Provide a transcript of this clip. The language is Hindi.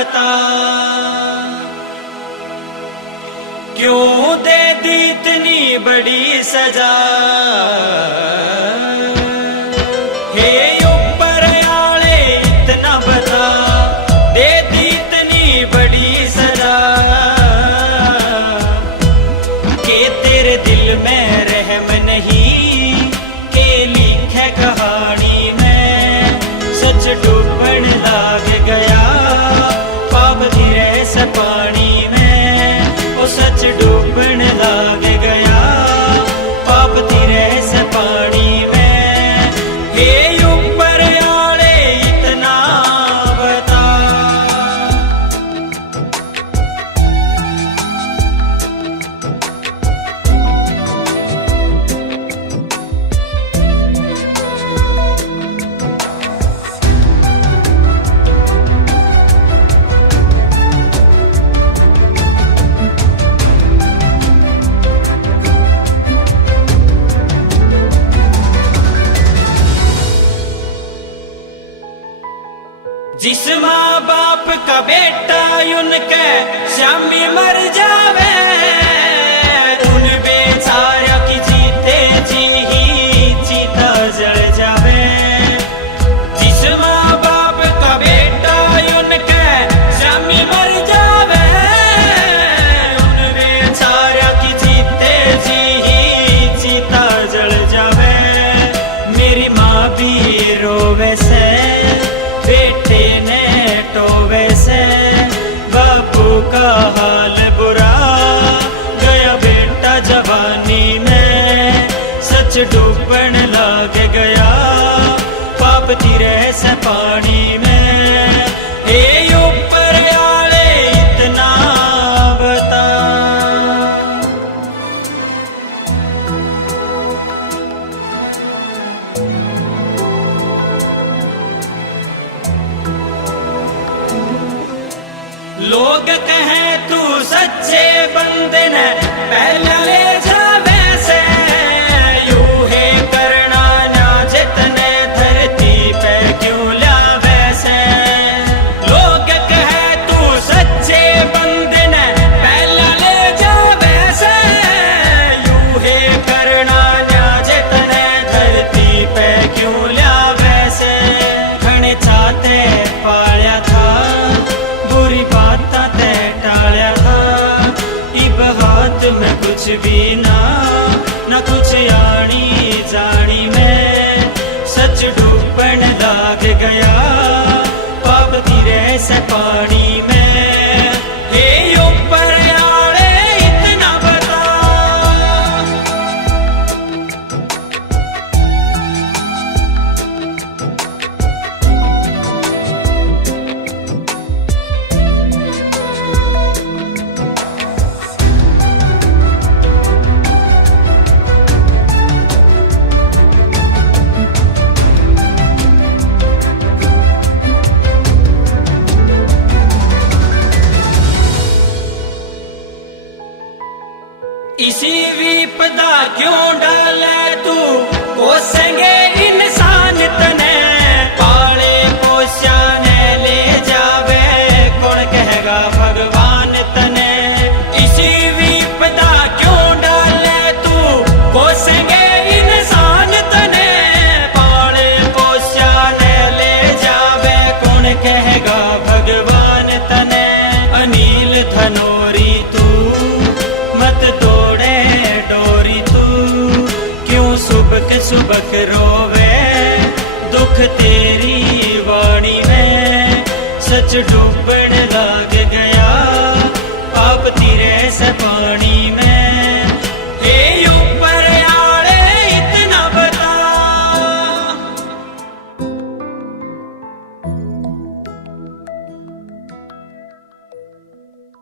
बता, क्यों दे दी इतनी बड़ी सजा। हे ऊपर आले इतना बता, दे दी इतनी बड़ी सजा के तेरे दिल में रहम नहीं, के लिखे कहानी में सच डूबन लाग गया पाप धीरे से पानी में। ओ सच डूबन लाग गया पाप धीरे से पानी में। हे ऊपर आले इतना बता, जिस माँ बाप का बेटा उनके शामी मर जावे, उन बेचारा की जीते जी ही चीता जल जावे। जिस माँ बाप का बेटा उनके शामी मर जावे, उन बेचारा की जीते जी ही चीता जल जावे। मेरी माँ भी रोवे से, बेटे ने टोवे से, बापू का हाल बुरा गया बेटा जवानी में। सच डूबन लाग गया पाप धीरे से पानी में। हे ऊपर आले इतना बता, लोग कहें तू सच्चे बंदे ने पहले ले जावे से, यूं है करना ना जितने धरती पे क्यों लावे से। लोग कहें तू सच्चे बंदे ने पहले ले जावे से, यूं है करना ना जितने धरती पे क्यों लावे से। खणे चाहते पाया था, बुरी बाता ते टाल्या था, इब हाथ में कुछ भी ना कुछ आनी जानी में। सच डूबन लाग गया पाप धीरे से पानी में। हे ऊपर आले इतना बता, इसी विपदा क्यों डाले तू कोसेंगे इंसान तने। पाले पोषाने ले जावे कौन कहेगा भगवान तने। इसी विपदा क्यों डाले तू कोसेंगे इंसान तने। पाले पोषाने ले जावे कौन कहेगा भगवान तने। अनिल धनोरी तू मत तोड़े डोरी तू, क्यों सुबह सुबह रोवे दुख तेरी वाणी में। सच डूब